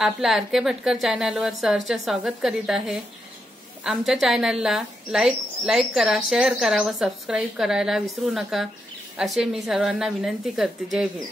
आपल्या RK भटकर चॅनलवर सहर्ष स्वागत करीत आहे। आमच्या चॅनलला लाईक करा, शेअर करा व सबस्क्राइब करायला विसरू नका असे मी सर्वांना विनंती करते। जय भीम।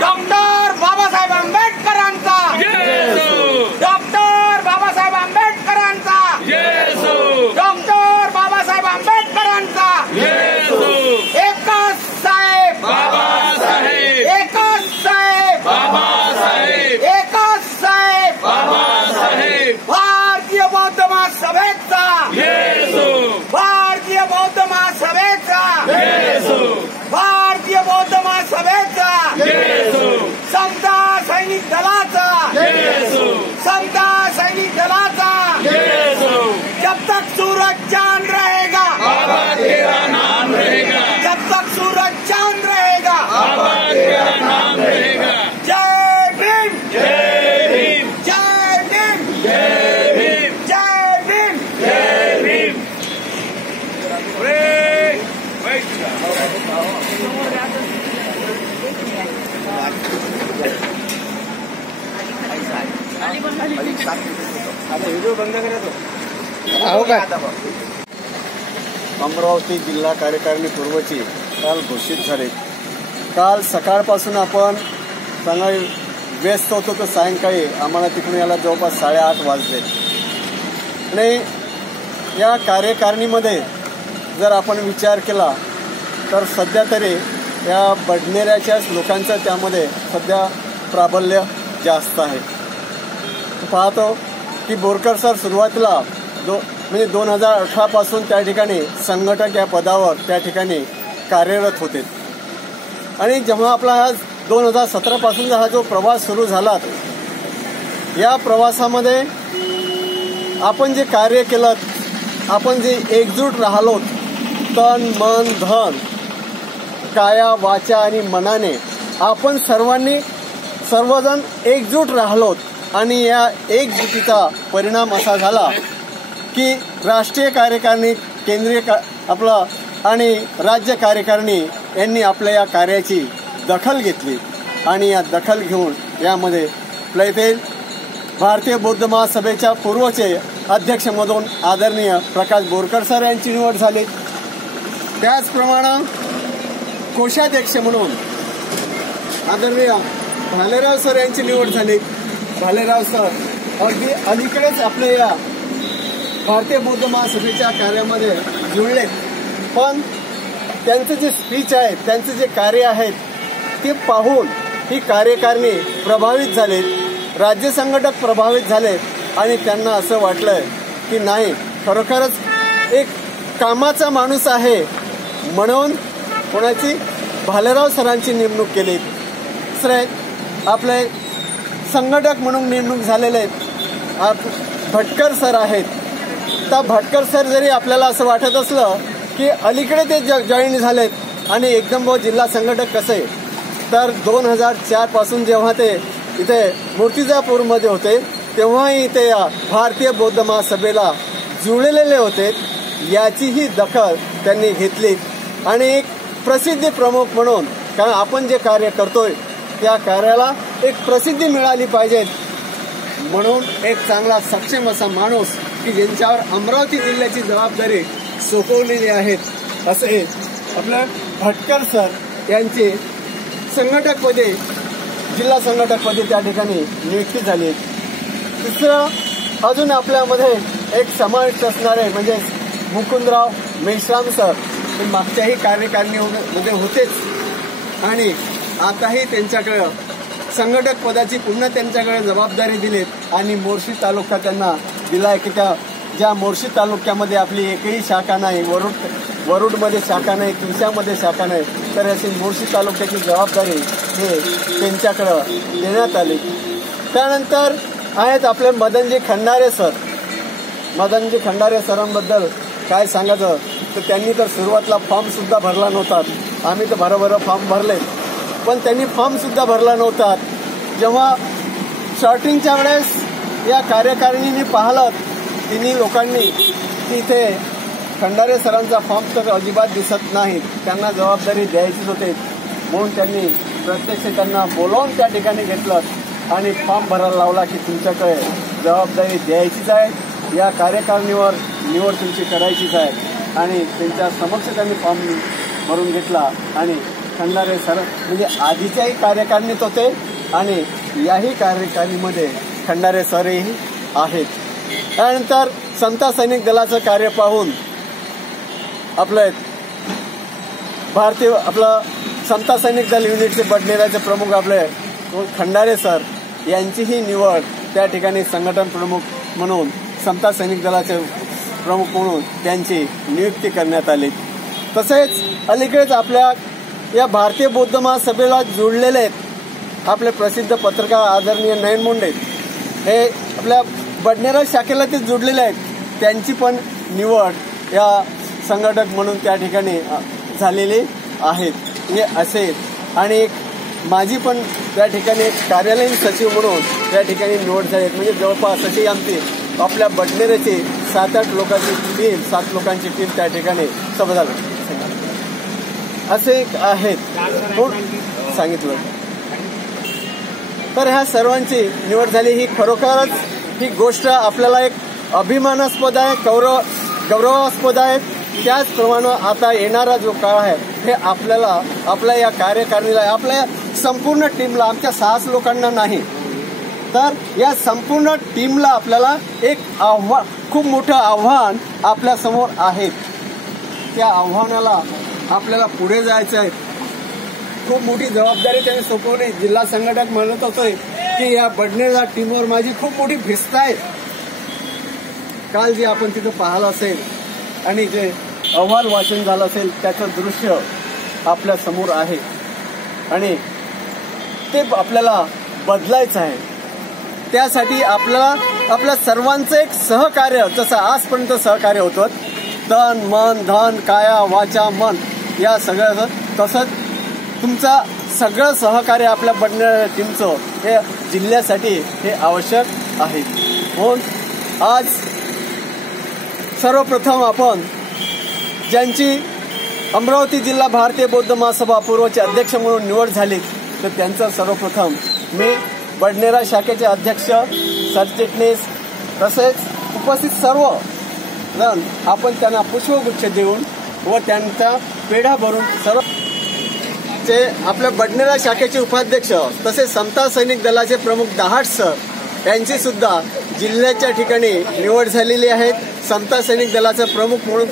डॉक्टर बाबासाहेब आंबेडकरांचा डॉक्टर बाबासाहेब आंबेडकरांचा डॉक्टर बाबासाहेब आंबेडकरांचा एकच साहेब बाबासाहेब, एकच साहेब बाबासाहेब, एकच साहेब बाबासाहेब। भारतीय बौद्ध महासभेचा भारतीय बौद्ध महासभेचा भारतीय बौद्ध महासभेचा समता सैनिक दलाचा समता सैनिक दलाचा जब तक सूरज चांद रहेगा बाबा तेरा नाम रहेगा, जब तक सूरज चांद रहेगा बाबा तेरा नाम रहेगा। जय भीम जय भीम जय भीम जय भीम जय भीम जय भीम। व्हिडिओ बंद करा। अमरावती जिल्हा कार्यकारिणी पूर्वची काल घोषित झाले। काल सकाळपासून आपण चांगला व्यस्त होतो तर सायंकाळी आम्हाला तिकडून याला जवळपास 8:30 वाजले आणि या कार्यकारिणीमध्ये जर आपण विचार केला तर सध्या तरी या बडनेऱ्याच्याच लोकांचं त्यामध्ये सध्या प्राबल्य जास्त आहे। पाहतो की बोरकर सर सुरुवातीला म्हणजे 2018 पासून त्या ठिकाणी संघटक या पदावर त्या ठिकाणी कार्यरत होते आणि जेव्हा आपला हा 2017 पासूनचा हा जो प्रवास सुरू झाला या प्रवासामध्ये आपण जे कार्य केलं, आपण जे एकजूट राहिलो तन मन धन काया वाचा आणि मनाने आपण सर्वजण एकजूट राहिलो आणि या एकजुटीचा परिणाम असा झाला की राष्ट्रीय कार्यकारिणी केंद्रीय आपला आणि राज्य कार्यकारिणी यांनी आपल्या या कार्याची दखल घेतली आणि या दखल घेऊन यामध्ये आपल्या इथे भारतीय बौद्ध महासभेच्या पूर्वचे अध्यक्ष म्हणून आदरणीय प्रकाश बोरकर सर यांची निवड झाली। त्याचप्रमाणे कोषाध्यक्ष म्हणून आदरणीय भालेराव सर यांची निवड झाली। भालेराव सर अगदी अलीकडेच आपल्या या भारतीय बौद्ध महासभेच्या कार्यामध्ये जुळले, पण त्यांचं जे स्पीच आहे, त्यांचे जे कार्य आहेत ते पाहून ही कार्यकारिणी प्रभावित झाले, राज्य संघटक प्रभावित झाले आणि त्यांना असं वाटलं की नाही खरोखरच एक कामाचा माणूस आहे म्हणून कोणाची भालेराव सरांची नेमणूक केली। दुसरे आपले संघटक म्हणून नेमणूक झालेले भटकर सर आहेत। तर भटकर सर जरी आपल्याला असं वाटत असलं की अलीकडे ते जॉईन झालेत आणि एकदम जिल्हा संघटक कसे, तर 2004 पासून जेव्हा ते इथे मूर्तिजापूरमध्ये होते तेव्हाही ते या भारतीय बौद्ध महासभेला जुळलेले होते। याचीही दखल त्यांनी घेतली आणि एक प्रसिद्धी प्रमुख म्हणून, कारण आपण जे कार्य करतोय त्या कार्याला एक प्रसिद्धी मिळाली पाहिजे म्हणून एक चांगला सक्षम असा माणूस की ज्यांच्यावर अमरावती जिल्ह्याची जबाबदारी सोपवलेली आहे असे आपलं भटकर सर यांचे संघटकपदी जिल्हा संघटकपदी त्या ठिकाणी नियुक्ती झाली। तिसरं अजून आपल्यामध्ये एक समाविष्ट असणारे म्हणजे मुकुंदराव मेश्राम सर हे मागच्याही कार्यकारिणीमध्ये होतेच आणि आताही त्यांच्याकडे संघटक पदाची पुन्हा त्यांच्याकडे जबाबदारी दिलीत आणि मोर्शी तालुका त्यांना दिलाय की त्या ज्या मोर्शी तालुक्यामध्ये आपली एकही शाखा नाही, वरुडमध्ये शाखा नाही, तुळशामध्ये शाखा नाही, तर अशी मोर्शी तालुक्याची जबाबदारी हे त्यांच्याकडं देण्यात आली. त्यानंतर आहेत आपले मदनजी खंडारे सर. मदनजी खंडारे सरांबद्दल काय सांगायचं तर त्यांनी तर सुरुवातीला फॉर्म सुद्धा भरला नव्हता. आम्ही तर भरभर फॉर्म भरले पण त्यांनी फॉर्म सुद्धा भरला नव्हता. जेव्हा शॉर्टिंगच्या वेळेस या कार्यकारिणीने पाहिलं तिन्ही लोकांनी की इथे खंडारे सरांचा फॉर्म तर अजिबात दिसत नाही, त्यांना जबाबदारी द्यायचीच होते म्हणून त्यांनी प्रत्यक्ष त्यांना बोलावून त्या ठिकाणी घेतलं आणि फॉर्म भरायला लावला की तुमच्याकडे जबाबदारी द्यायचीच आहे, या कार्यकारिणीवर निवड तुमची करायचीच आहे आणि त्यांच्या समक्ष त्यांनी फॉर्म भरून घेतला आणि खंडारे सर म्हणजे आधीच्याही कार्यकारिणीत होते आणि याही कार्यकारिणीमध्ये खंडारे सरही आहेत. त्यानंतर समता सैनिक दलाचं कार्य पाहून आपलं समता सैनिक दल युनिटचे बडनेराचे प्रमुख आपले खंडारे सर यांचीही निवड त्या ठिकाणी संघटन प्रमुख म्हणून समता सैनिक दलाचे प्रमुख म्हणून त्यांची नियुक्ती करण्यात आली. तसेच अलीकडेच आपल्या या भारतीय बौद्ध महासभेला जोडलेले आहेत आपले प्रसिद्ध पत्रकार आदरणीय नयन मुंडे हे आपल्या बडनेरा शाखेला ते जोडलेले आहेत. त्यांची पण निवड या संघटक म्हणून त्या ठिकाणी झालेली आहेत. हे असे आणि एक माझी पण त्या ठिकाणी एक कार्यालयीन सचिव म्हणून त्या ठिकाणी निवड झाली. म्हणजे जवळपास अशी आमची आपल्या बडनेराची 7-8 लोकांची टीम 7 लोकांची टीम त्या ठिकाणी सभा असे आहेत सांगितलं. तर ह्या सर्वांची निवड झाली ही खरोखरच ही गोष्ट आपल्याला एक अभिमानास्पद आहे, गौरवास्पद आहे. त्याचप्रमाणे आता येणारा जो काळ आहे हे आपल्याला आपल्या या कार्यकारिणीला आपल्या संपूर्ण टीमला आमच्या 6 लोकांना नाही तर या संपूर्ण टीमला आपल्याला एक खूप मोठं आव्हान आपल्या समोर आहे. त्या आव्हानाला आपल्याला पुढे जायचं आहे. खूप मोठी जबाबदारी त्यांनी सोपवली. जिल्हा संघटक म्हणत होते की या बडनेरा टीमवर माझी खूप मोठी भिस्त आहे. काल जे आपण तिथं पाहिलं असेल आणि जे अहवाल वाचन झालं असेल त्याचं दृश्य आपल्या समोर आहे आणि ते आपल्याला बदलायचं आहे. त्यासाठी आपल्या सर्वांचं एक सहकार्य जसं आजपर्यंत सहकार्य होतं तन मन धन काया वाचा मन या सगळ्याचं तसंच तुमचा सगळं सहकार्य आपल्या बडनेरा टीमचं हे जिल्ह्यासाठी हे आवश्यक आहे. म्हणून आज सर्वप्रथम आपण ज्यांची अमरावती जिल्हा भारतीय बौद्ध महासभा पूर्वचे अध्यक्ष म्हणून निवड झाली तर त्यांचं सर्वप्रथम मी बडनेरा शाखेचे अध्यक्ष सरचिटणीस तसेच उपस्थित सर्व जण आपण त्यांना पुष्पगुच्छ देऊन व त्यांचा पेढा भरून सर्व आपल्या बडनेरा शाखेचे उपाध्यक्ष तसेच समता सैनिक दलाचे प्रमुख दहाट सर यांची सुद्धा जिल्ह्याच्या ठिकाणी निवड झालेली आहे. समता सैनिक दलाचे प्रमुख म्हणून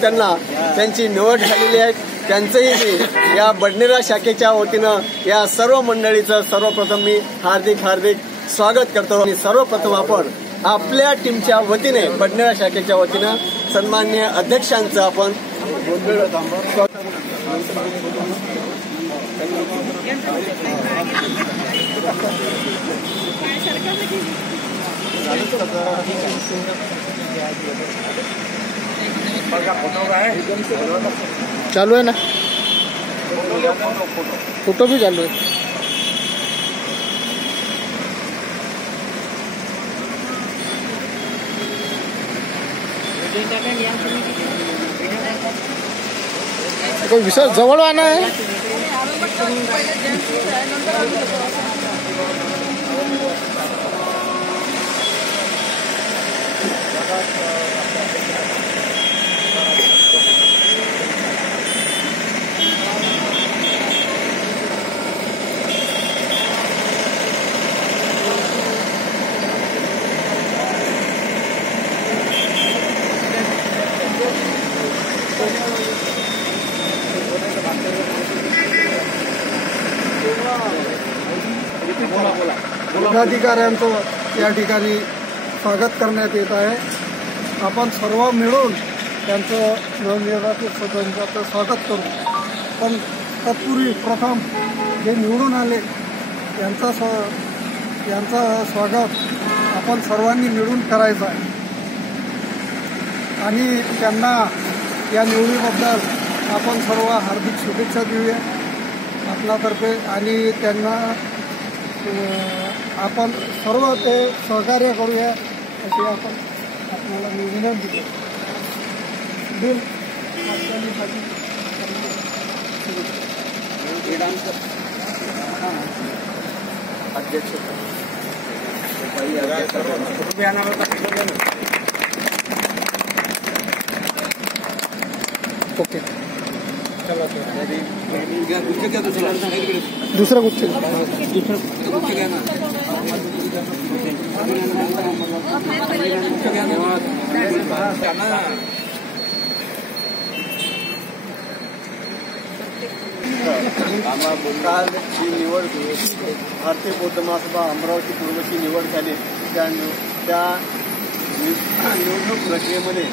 त्यांची निवड झालेली आहे. त्यांचंही मी या बडनेरा शाखेच्या वतीनं या सर्व मंडळीचं सर्वप्रथम मी हार्दिक स्वागत करतो. सर्वप्रथम आपण आपल्या टीमच्या वतीने बडनेरा शाखेच्या वतीनं सन्माननीय अध्यक्षांचं आपण चालू है ना, फोटो भी चालू है. कोई विषय जवळ आना है. पदाधिकाऱ्यांचं या ठिकाणी स्वागत करण्यात येत आहे. आपण सर्व मिळून त्यांचं नवनिर्वाचित सदस्यांचं स्वागत करू. पण तत्पूर्वी प्रथम जे निवडून आले यांचं स्वागत आपण सर्वांनी मिळून करायचं आहे आणि त्यांना या निवडीबद्दल आपण सर्व हार्दिक शुभेच्छा देऊया आपल्यातर्फे आणि त्यांना आपण सर्व ते सहकार्य करूया अशी आपण आपल्याला मी विनंती करतो. अध्यक्ष ओके दुसरा गुच्छ कालची निवड भारतीय बौद्ध महासभा अमरावती पूर्वची निवड झाली. त्या निवडणूक प्रक्रियेमध्ये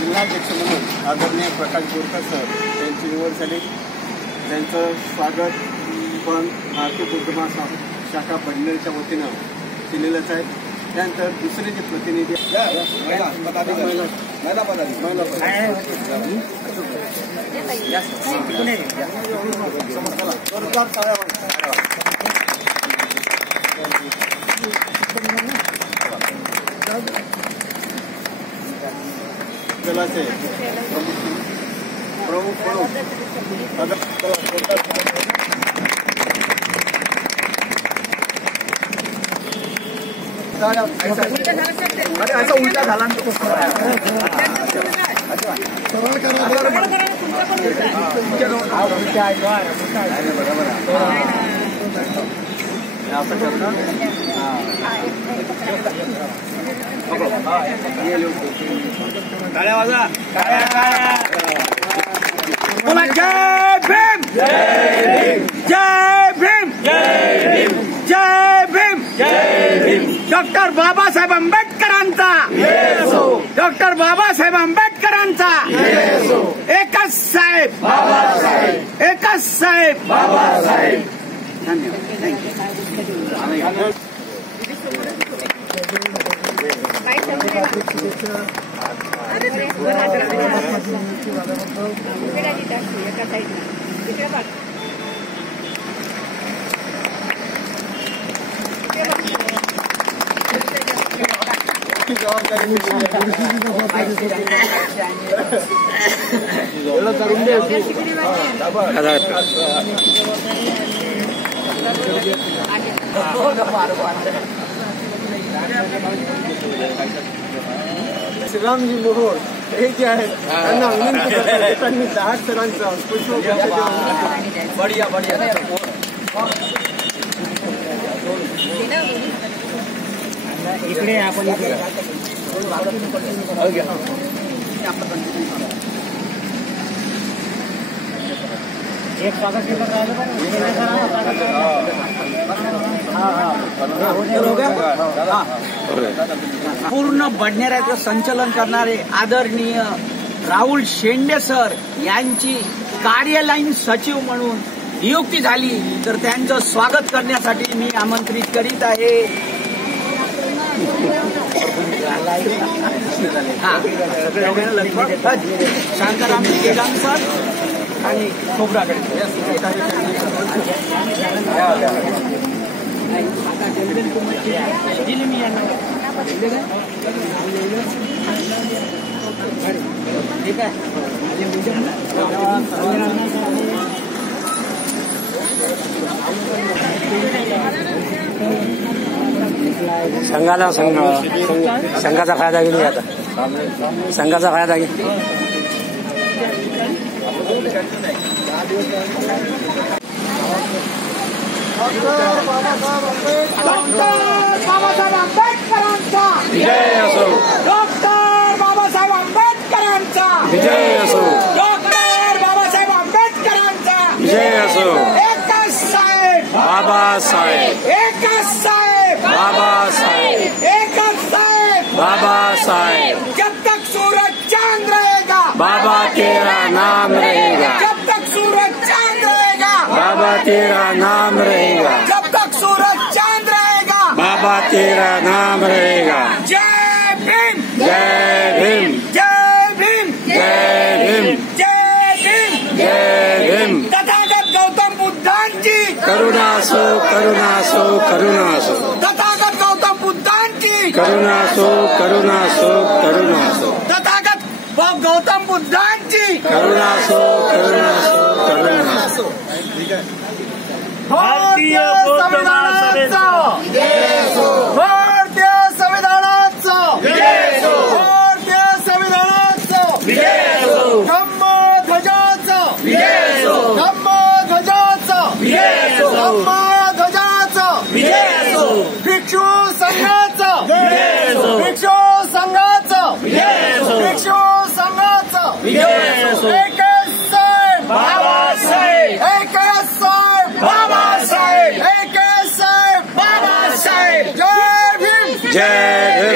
जिल्हाध्यक्ष म्हणून आदरणीय प्रकाश बोरकर सर यांची निवड झाली. त्यांचं स्वागत पण भारतीय बौद्ध महासभा शाखा बडनेरच्या वतीनं केलेलंच आहे. त्यानंतर दुसरे जे प्रतिनिधी दलाचे प्रमुख म्हणून असा उलटा झाला टाळ्या वाजा. जय भीम, जय भीम, जय भीम, जय भीम. डॉक्टर बाबासाहेब आंबेडकरांचा, डॉक्टर बाबासाहेब आंबेडकरांचा एकच साहेब, एकच साहेब, बाबासाहेब. धन्यवाद. श्रीरामजी मोहोळ हे जे आहेत त्यांना विनंती करतात त्यांनी 10 सरांचा बढिया बढिया इकडे आपण एक कागज पूर्ण बडनेऱ्याचं संचलन करणारे आदरणीय राहुल शेंडे सर यांची कार्यालयीन सचिव म्हणून नियुक्ती झाली तर त्यांचं स्वागत करण्यासाठी मी आमंत्रित करीत आहे. शांताराम केगाम सर आणि खोबराकडे दिली मी यांना ठीक आहे. संघाचा फायदा घेऊन आता संघाचा फायदा घे. डॉक्टर बाबासाहेब आंबेडकरांचा विजय असो. डॉक्टर बाबासाहेब आंबेडकरांचा विजय असो. डॉक्टर बाबासाहेब आंबेडकरांचा विजय असो. एकच साहेब बाबासाहेब, एकच बाबासाहेब एकच साहेब बाबासाहेब जब तक सूरज चांद रहेगा बाबा तेरा नाम रहेगा जब तक सूरज चांद रहेगा बाबा तेरा नाम रहेगा जब तक सूरज चांद रहेगा बाबा तेरा नाम रहेगा जय भीम जय भीम जय भीम जय भीम जय भीम जय भीम तथागत गौतम बुद्धांची करुणा सो करुणा सो करुणा सो तथागत गौतम बुद्धांची करुणा सो करुणा सो करुणा सो तथागत गौतम बुद्धांची करुणा सो करुणा सो करुणा सो भारतीय संविधानाचा भारतीय संविधानाचा भारतीय संविधानाचा धम्म ध्वजाचा धम्म ध्वजाचा धम्म ध्वजाचा भिक्षू संघाचा भिक्षू संघाचा भिक्षू संघाचा एकच साहेब बाबासाहेब एकच साहेब बाबासाहेब एकच साहेब बाबासाहेब जय भीम जय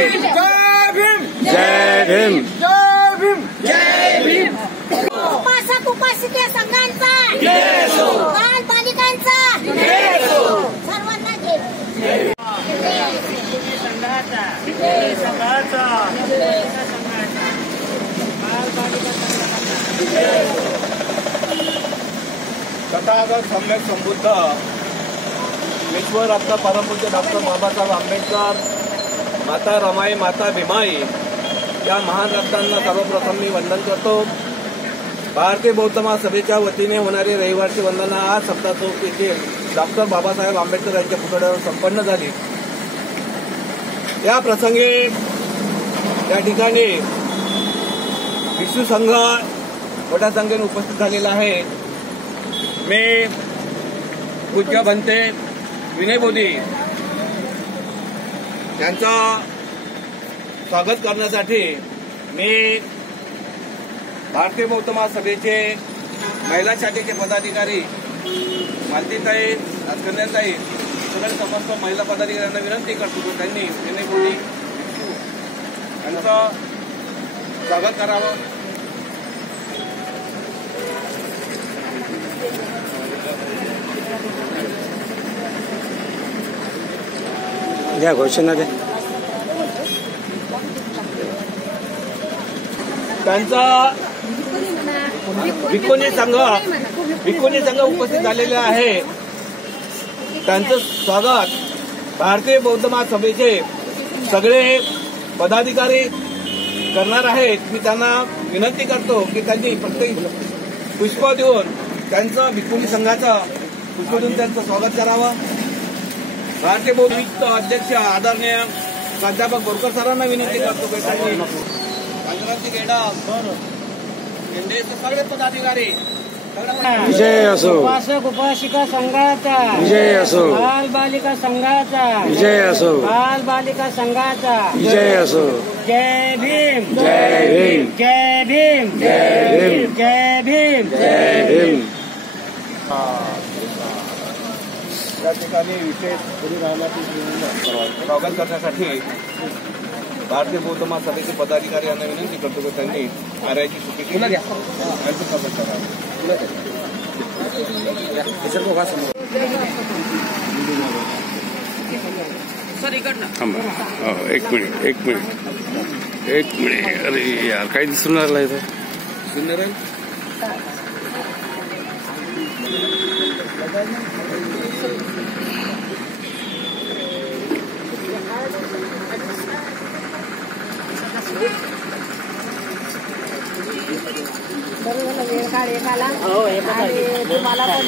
भीम जय भीम जय भीम जय भीम जय भीम उपासक उपासिका संघांचा बालबालिकांचा सर्वांना घे तथागत सम्यक संबुद्ध विश्वरत्न परमपूज्य डॉक्टर बाबासाहेब आंबेडकर, माता रमाई, माता भीमाई या महान रत्नांना सर्वप्रथम मी वंदन करतो. भारतीय बौद्ध महासभेच्या वतीने होणारी रविवारची वंदना आज सप्ताह चौक येथे डॉक्टर बाबासाहेब आंबेडकर यांच्या पुतळ्यावर संपन्न झाली. या प्रसंगी या ठिकाणी विष्णू संघ मोठ्या संख्येने उपस्थित झालेला आहे. मी पूज्य बनते विनय मोदी यांचं स्वागत करण्यासाठी मी भारतीय बौद्ध महासभेचे महिला शाखेचे पदाधिकारी मालतीताई, राजकन्याताई, सगळे समस्त महिला पदाधिकाऱ्यांना विनंती करतो की त्यांनी विनय मोदी यांचं स्वागत करावं. द्या घोषणा द्या. त्यांचा भिक्खुनी संघ उपस्थित झालेले आहे. त्यांचं स्वागत भारतीय बौद्ध महासभेचे सगळे पदाधिकारी करणार आहेत. मी त्यांना विनंती करतो की त्यांनी प्रत्येक पुष्प देऊन त्यांचं भिक्खुनी संघाचं पुष्प देऊन त्यांचं स्वागत करावं. भारतीय बौद्ध अध्यक्ष आदरणीय प्राध्यापक बोरकर सरांना विनंती करतो की त्यांनी पंजाबची गेडा सगळे पदाधिकारी विजय असो. उपासक उपासिका संघाचा विजय असो. बालबालिका संघाचा विजय असो. बालबालिका संघाचा विजय असो. जय भीम जय भीम जय भीम जय भीम जय भीम जय भीम. या ठिकाणी विशेष स्वागत करण्यासाठी भारतीय बौद्ध महासभेचे पदाधिकारी यांना विनंती करतो की त्यांनी कार्याची सुट्टी यांचं स्वागत करावं. एक मिनिट. अरे यार काही दिसून लागला इथं. सुंदर वेळ काढ एकाला आणि तुम्हाला पण